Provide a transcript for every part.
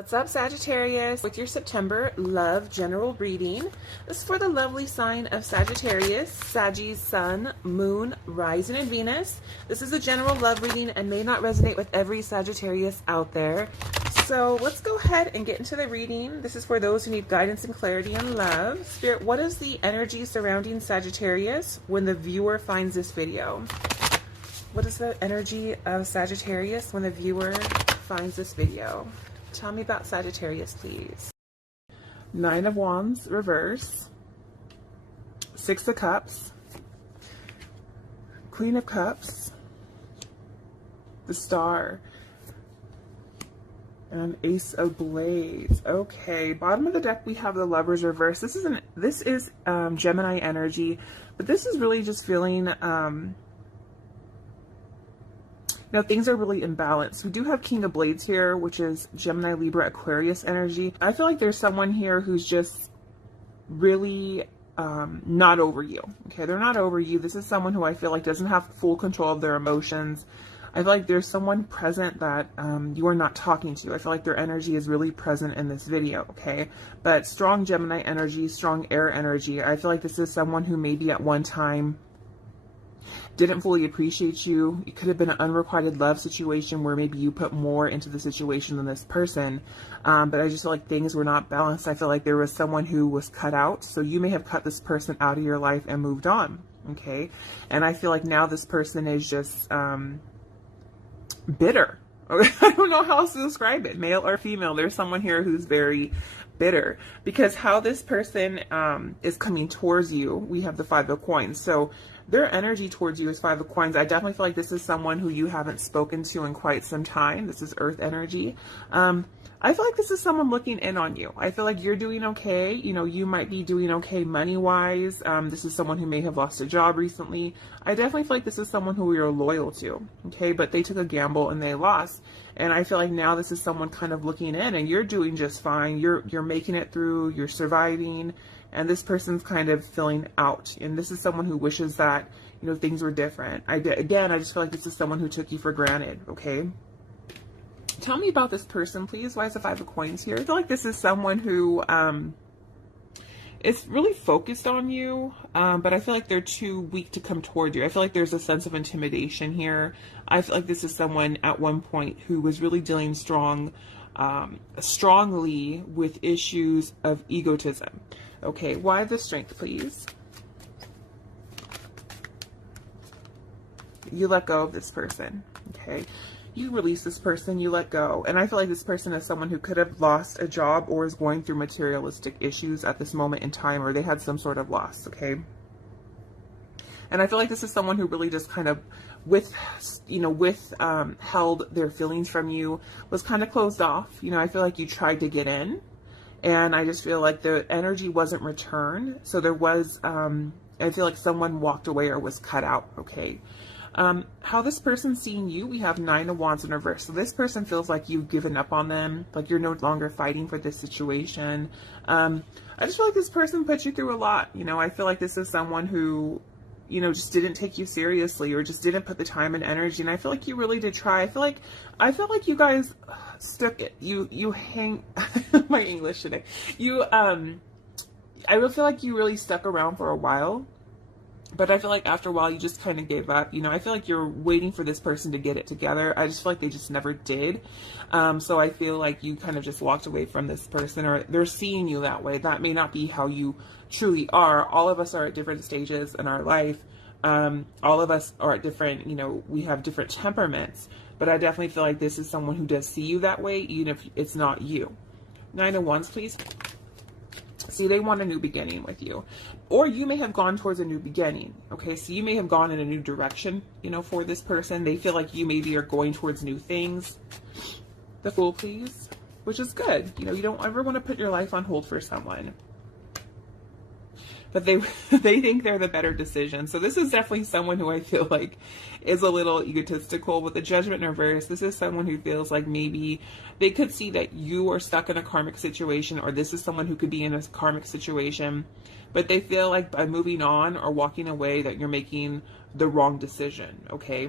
What's up, Sagittarius? With your September love general reading. This is for the lovely sign of Sagittarius, Saggy's sun, moon, rising, and Venus. This is a general love reading and may not resonate with every Sagittarius out there. So let's go ahead and get into the reading. This is for those who need guidance and clarity in love. Spirit, what is the energy surrounding Sagittarius when the viewer finds this video? What is the energy of Sagittarius when the viewer finds this video? Tell me about Sagittarius, please. Nine of Wands, reverse. Six of Cups. Queen of Cups. The Star. And Ace of Blades. Okay, bottom of the deck we have the Lovers reverse. This is Gemini energy, but this is really just feeling now things are really imbalanced. We do have King of Blades here, which is Gemini, Libra, Aquarius energy. I feel like there's someone here who's just really not over you. Okay, they're not over you. This is someone who I feel like doesn't have full control of their emotions. I feel like there's someone present that you are not talking to. I feel like their energy is really present in this video, okay? But strong Gemini energy, strong air energy. I feel like this is someone who maybe at one time didn't fully appreciate you. It could have been an unrequited love situation where maybe you put more into the situation than this person. But I just feel like things were not balanced. I feel like there was someone who was cut out. So you may have cut this person out of your life and moved on. Okay. And I feel like now this person is just bitter. I don't know how else to describe it, male or female. There's someone here who's very bitter because how this person is coming towards you, we have the Five of Coins. So their energy towards you is Five of Coins. I definitely feel like this is someone who you haven't spoken to in quite some time. This is Earth energy. I feel like this is someone looking in on you. I feel like you're doing okay. You know, you might be doing okay money-wise. This is someone who may have lost a job recently. I definitely feel like this is someone who you're loyal to, okay? But they took a gamble and they lost. And I feel like now this is someone kind of looking in and you're doing just fine. You're making it through, you're surviving, and this person's kind of filling out. And this is someone who wishes that, you know, things were different. Again, I just feel like this is someone who took you for granted, okay? Tell me about this person, please. Why is the Five of Coins here? I feel like this is someone who is really focused on you, but I feel like they're too weak to come toward you. I feel like there's a sense of intimidation here. I feel like this is someone at one point who was really dealing strongly with issues of egotism. Okay, why the Strength, please? You let go of this person, okay? You release this person, you let go. And I feel like this person is someone who could have lost a job or is going through materialistic issues at this moment in time, or they had some sort of loss, okay? And I feel like this is someone who really just kind of held their feelings from you, was kind of closed off. You know, I feel like you tried to get in, and I just feel like the energy wasn't returned. So there was, I feel like someone walked away or was cut out, okay? How this person's seeing you, we have Nine of Wands in reverse. So this person feels like you've given up on them, like you're no longer fighting for this situation. I just feel like this person put you through a lot. You know, I feel like this is someone who, you know, just didn't take you seriously or just didn't put the time and energy. And I feel like you really did try. I feel like you guys stuck it. You hang my English today. I feel like you really stuck around for a while. But I feel like after a while, you just kind of gave up. You know, I feel like you're waiting for this person to get it together. I just feel like they just never did. So I feel like you kind of just walked away from this person, or they're seeing you that way. That may not be how you truly are. All of us are at different stages in our life. All of us are at different, you know, we have different temperaments. But I definitely feel like this is someone who does see you that way, even if it's not you. Nine of Wands, please. See, they want a new beginning with you. Or you may have gone towards a new beginning. Okay, so you may have gone in a new direction, you know, for this person. They feel like you maybe are going towards new things. The Fool, please. Which is good. You know, you don't ever want to put your life on hold for someone. But they think they're the better decision. So this is definitely someone who I feel like is a little egotistical. With the Judgment in reverse, this is someone who feels like maybe they could see that you are stuck in a karmic situation, or this is someone who could be in a karmic situation, but they feel like by moving on or walking away that you're making the wrong decision, okay?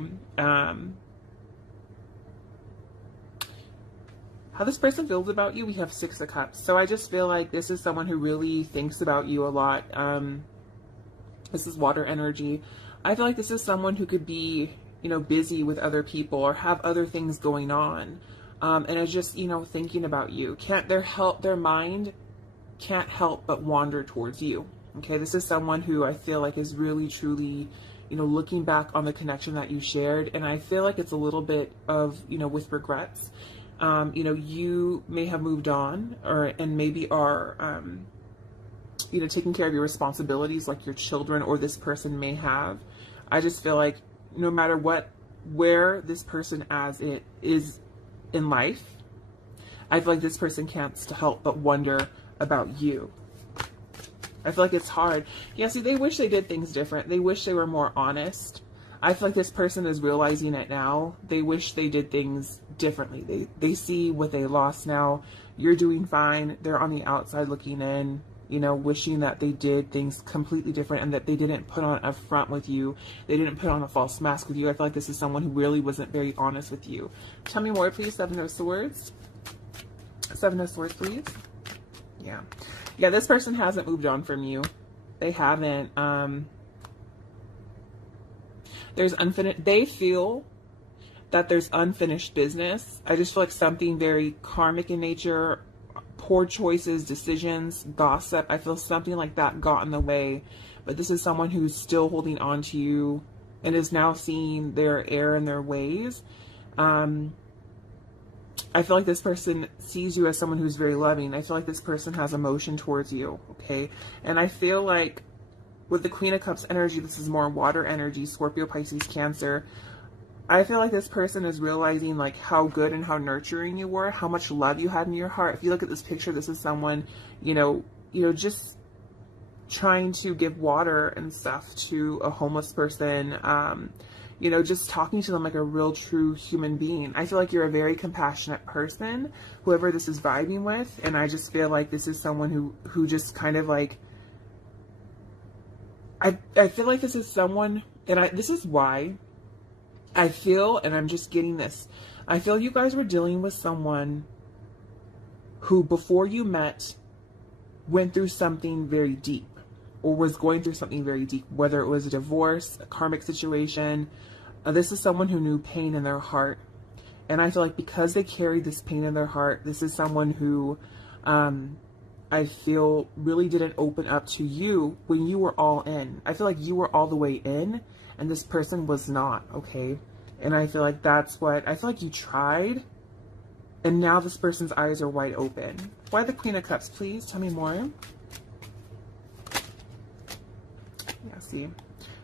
How How this person feels about you, we have Six of Cups. So I just feel like this is someone who really thinks about you a lot. This is water energy. I feel like this is someone who could be, you know, busy with other people or have other things going on. And is just, you know, thinking about you. Their mind can't help but wander towards you. Okay, this is someone who I feel like is really, truly, you know, looking back on the connection that you shared. And I feel like it's a little bit of, you know, with regrets. You know, you may have moved on and maybe are, you know, taking care of your responsibilities like your children or this person may have. I just feel like no matter where this person is in life, I feel like this person can't help but wonder about you. I feel like it's hard. Yeah, see, they wish they did things different. They wish they were more honest. I feel like this person is realizing it now. They wish they did things differently. They see what they lost now. You're doing fine. They're on the outside looking in, you know, wishing that they did things completely different and that they didn't put on a front with you. They didn't put on a false mask with you. I feel like this is someone who really wasn't very honest with you. Tell me more, please. Seven of Swords. Seven of Swords, please. Yeah. Yeah, this person hasn't moved on from you. They haven't. There's unfinished. They feel that there's unfinished business. I just feel like something very karmic in nature, poor choices, decisions, gossip. I feel something like that got in the way. But this is someone who's still holding on to you and is now seeing their error in their ways. I feel like this person sees you as someone who's very loving. I feel like this person has emotion towards you, okay? And I feel like with the Queen of Cups energy, this is more water energy, Scorpio, Pisces, Cancer. I feel like this person is realizing like how good and how nurturing you were, how much love you had in your heart. If you look at this picture, this is someone, you know, just trying to give water and stuff to a homeless person, you know, just talking to them like a real true human being. I feel like you're a very compassionate person, whoever this is vibing with. And I just feel like this is someone who just kind of like, I feel like this is someone, and this is why I feel, and I'm just getting this, I feel you guys were dealing with someone who before you met went through something very deep or was going through something very deep, whether it was a divorce, a karmic situation. This is someone who knew pain in their heart. And I feel like because they carried this pain in their heart, this is someone who I feel really didn't open up to you when you were all in. I feel like you were all the way in and this person was not, okay? And I feel like that's what, I feel like you tried and now this person's eyes are wide open. Why the Queen of Cups, please? Tell me more. Yeah, see.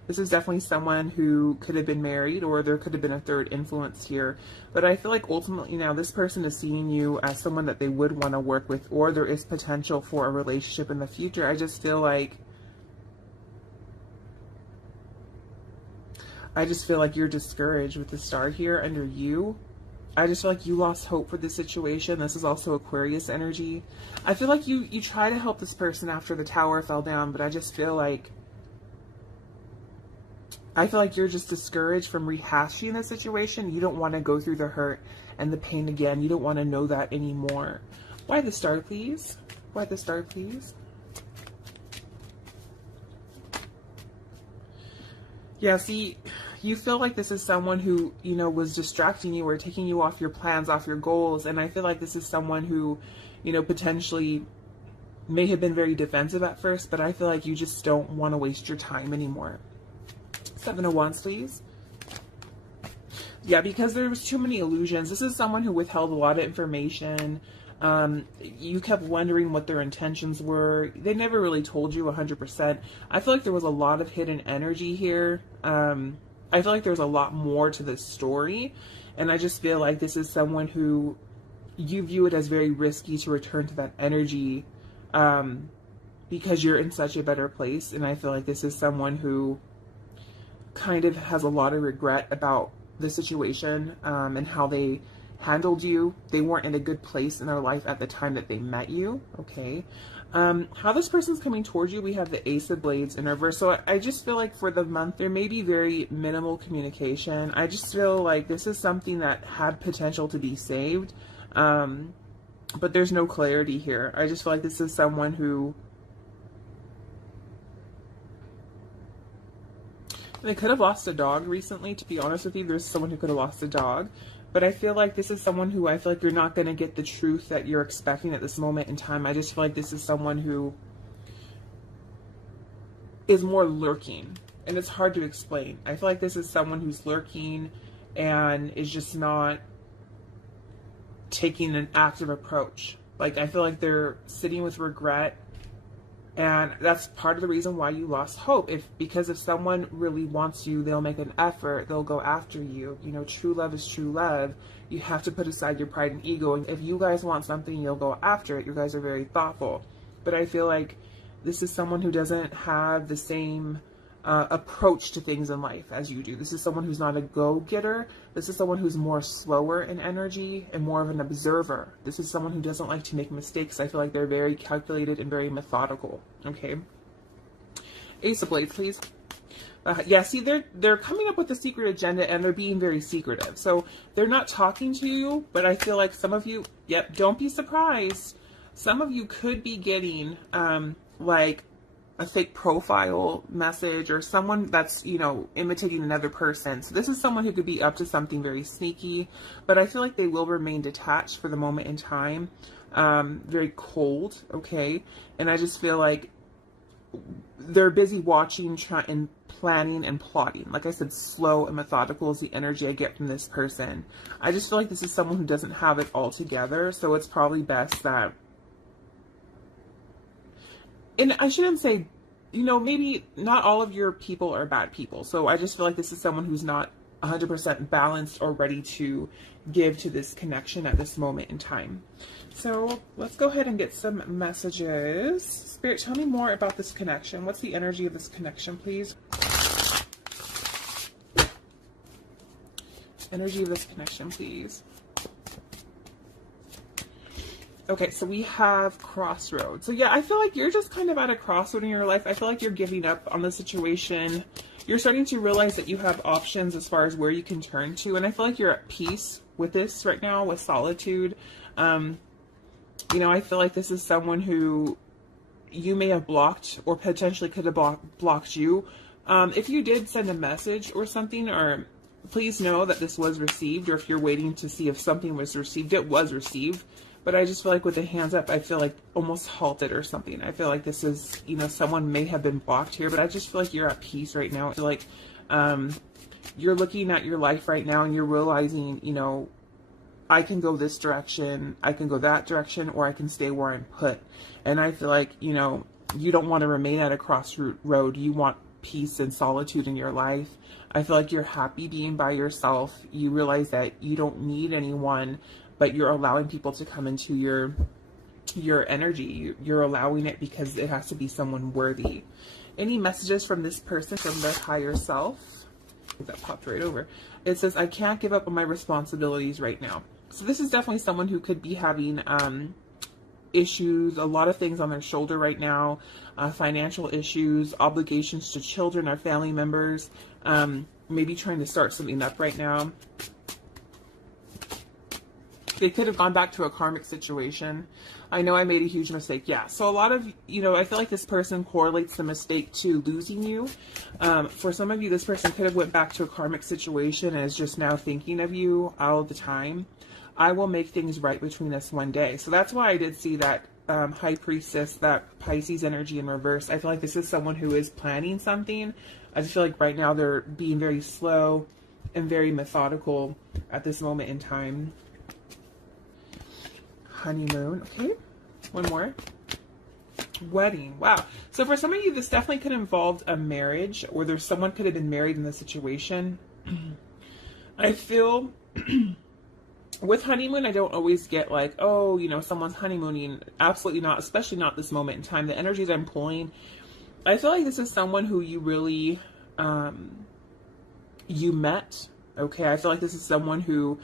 This is definitely someone who could have been married or there could have been a third influence here. But I feel like ultimately now this person is seeing you as someone that they would want to work with or there is potential for a relationship in the future. I just feel like you're discouraged with the star here under you. I just feel like you lost hope for the situation. This is also Aquarius energy. I feel like you try to help this person after the tower fell down, but I just feel like you're just discouraged from rehashing the situation. You don't want to go through the hurt and the pain again. You don't want to know that anymore. Why the star, please? Why the star, please? Yeah, see, you feel like this is someone who, you know, was distracting you or taking you off your plans, off your goals. And I feel like this is someone who, you know, potentially may have been very defensive at first, but I feel like you just don't want to waste your time anymore. Seven of Wands, please. Yeah, because there was too many illusions. This is someone who withheld a lot of information. You kept wondering what their intentions were. They never really told you 100%. I feel like there was a lot of hidden energy here. I feel like there's a lot more to this story. And I just feel like this is someone who you view it as very risky to return to that energy because you're in such a better place. And I feel like this is someone who kind of has a lot of regret about the situation and how they handled you. They weren't in a good place in their life at the time that they met you, okay? How this person's coming towards you, we have the Ace of Blades in reverse. So I just feel like for the month, there may be very minimal communication. I just feel like this is something that had potential to be saved. but there's no clarity here. I just feel like this is someone who, they could have lost a dog recently, to be honest with you. There's someone who could have lost a dog. But I feel like this is someone who I feel like you're not going to get the truth that you're expecting at this moment in time. I just feel like this is someone who is more lurking. And it's hard to explain. I feel like this is someone who's lurking and is just not taking an active approach. Like, I feel like they're sitting with regret. And that's part of the reason why you lost hope. Because if someone really wants you, they'll make an effort. They'll go after you. You know, true love is true love. You have to put aside your pride and ego. And if you guys want something, you'll go after it. You guys are very thoughtful. But I feel like this is someone who doesn't have the same approach to things in life as you do. This is someone who's not a go-getter. This is someone who's more slower in energy and more of an observer. This is someone who doesn't like to make mistakes. I feel like they're very calculated and very methodical. Okay. Ace of Blades, please. Yeah, see, they're coming up with a secret agenda and they're being very secretive. So they're not talking to you, but I feel like some of you, yep, don't be surprised. Some of you could be getting like a fake profile message or someone that's, you know, imitating another person. So this is someone who could be up to something very sneaky, but I feel like they will remain detached for the moment in time. Very cold, okay? And I just feel like they're busy watching, and planning and plotting. Like I said, slow and methodical is the energy I get from this person. I just feel like this is someone who doesn't have it all together, so it's probably best that, and I shouldn't say, you know, maybe not all of your people are bad people. So I just feel like this is someone who's not 100% balanced or ready to give to this connection at this moment in time. So let's go ahead and get some messages. Spirit, tell me more about this connection. What's the energy of this connection, please? Energy of this connection, please. Okay, so we have crossroads. So yeah, I feel like you're just kind of at a crossroad in your life. I feel like you're giving up on the situation. You're starting to realize that you have options as far as where you can turn to. And I feel like you're at peace with this right now, with solitude. You know, I feel like this is someone who you may have blocked or potentially could have blocked you. If you did send a message or something, or please know that this was received, or if you're waiting to see if something was received, it was received. But I just feel like with the hands up, I feel like almost halted or something. I feel like this is, you know, someone may have been blocked here, but I just feel like you're at peace right now. I feel like you're looking at your life right now and you're realizing, you know, I can go this direction, I can go that direction, or I can stay where I'm put. And I feel like, you know, you don't want to remain at a crossroad. You want peace and solitude in your life. I feel like you're happy being by yourself. You realize that you don't need anyone, but you're allowing people to come into your energy. You're allowing it because it has to be someone worthy. Any messages from this person, from their higher self? That popped right over. It says, I can't give up on my responsibilities right now. So this is definitely someone who could be having issues, a lot of things on their shoulder right now, financial issues, obligations to children or family members, maybe trying to start something up right now. They could have gone back to a karmic situation. I know I made a huge mistake. Yeah. So a lot of, you know, I feel like this person correlates the mistake to losing you. For some of you, this person could have went back to a karmic situation and is just now thinking of you all the time. I will make things right between us one day. So that's why I did see that High Priestess, that Pisces energy in reverse. I feel like this is someone who is planning something. I just feel like right now they're being very slow and very methodical at this moment in time. Honeymoon. Okay, one more. Wedding. Wow. So for some of you, this definitely could involve a marriage, or there's someone could have been married in the situation. I feel with honeymoon, I don't always get like, oh, you know, someone's honeymooning. Absolutely not, especially not this moment in time. The energies I'm pulling, I feel like this is someone who you really, you met. Okay. I feel like this is someone who,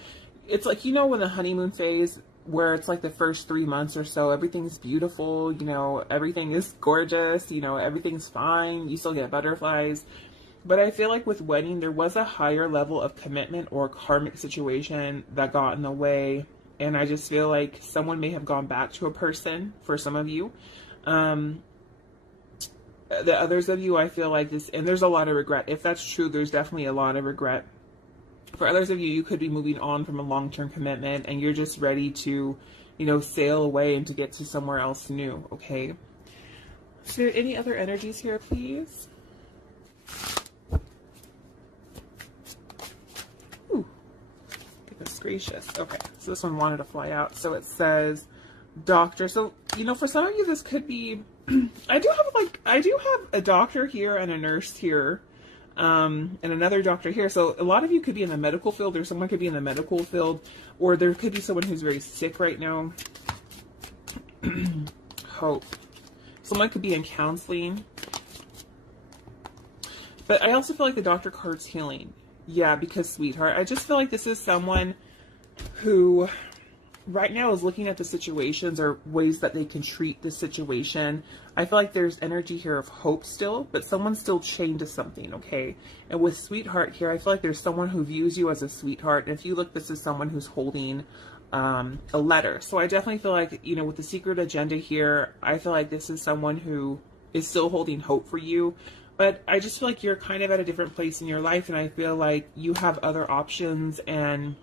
it's like, you know, when the honeymoon phase, where it's like the first 3 months or so, everything's beautiful, you know, everything is gorgeous, you know, everything's fine, you still get butterflies. But I feel like with wedding, there was a higher level of commitment or karmic situation that got in the way, And I just feel like someone may have gone back to a person for some of you. The others of you, I feel like this, and there's a lot of regret. If that's true, there's definitely a lot of regret. For others of you, you could be moving on from a long-term commitment and you're just ready to, you know, sail away and to get to somewhere else new, okay? Is there any other energies here, please? Ooh, goodness gracious. Okay, so this one wanted to fly out. So it says doctor. So, you know, for some of you, this could be, I do have a doctor here and a nurse here. And another doctor here. So a lot of you could be in the medical field, or someone could be in the medical field, or there could be someone who's very sick right now. Hope. Someone could be in counseling. But I also feel like the doctor card's healing. Yeah, because sweetheart, I just feel like this is someone who right now is looking at the situations or ways that they can treat the situation. I feel like there's energy here of hope still, but someone's still chained to something, okay? And with sweetheart here, I feel like there's someone who views you as a sweetheart. And if you look, this is someone who's holding a letter. So I definitely feel like, you know, with the secret agenda here, I feel like this is someone who is still holding hope for you. But I just feel like you're kind of at a different place in your life, and I feel like you have other options, and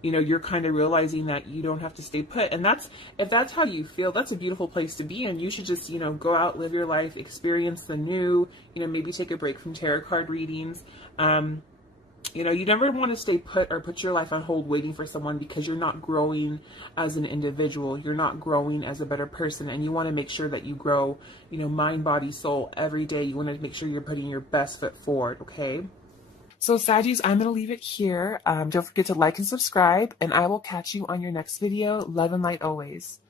you know, you're kind of realizing that you don't have to stay put. And that's, if that's how you feel, that's a beautiful place to be in. You should just, you know, go out, live your life, experience the new, you know, maybe take a break from tarot card readings. You know, you never want to stay put or put your life on hold waiting for someone, because you're not growing as an individual. You're not growing as a better person. And you want to make sure that you grow, you know, mind, body, soul every day. You want to make sure you're putting your best foot forward, okay? So Saggies, I'm going to leave it here. Don't forget to like and subscribe, and I will catch you on your next video. Love and light always.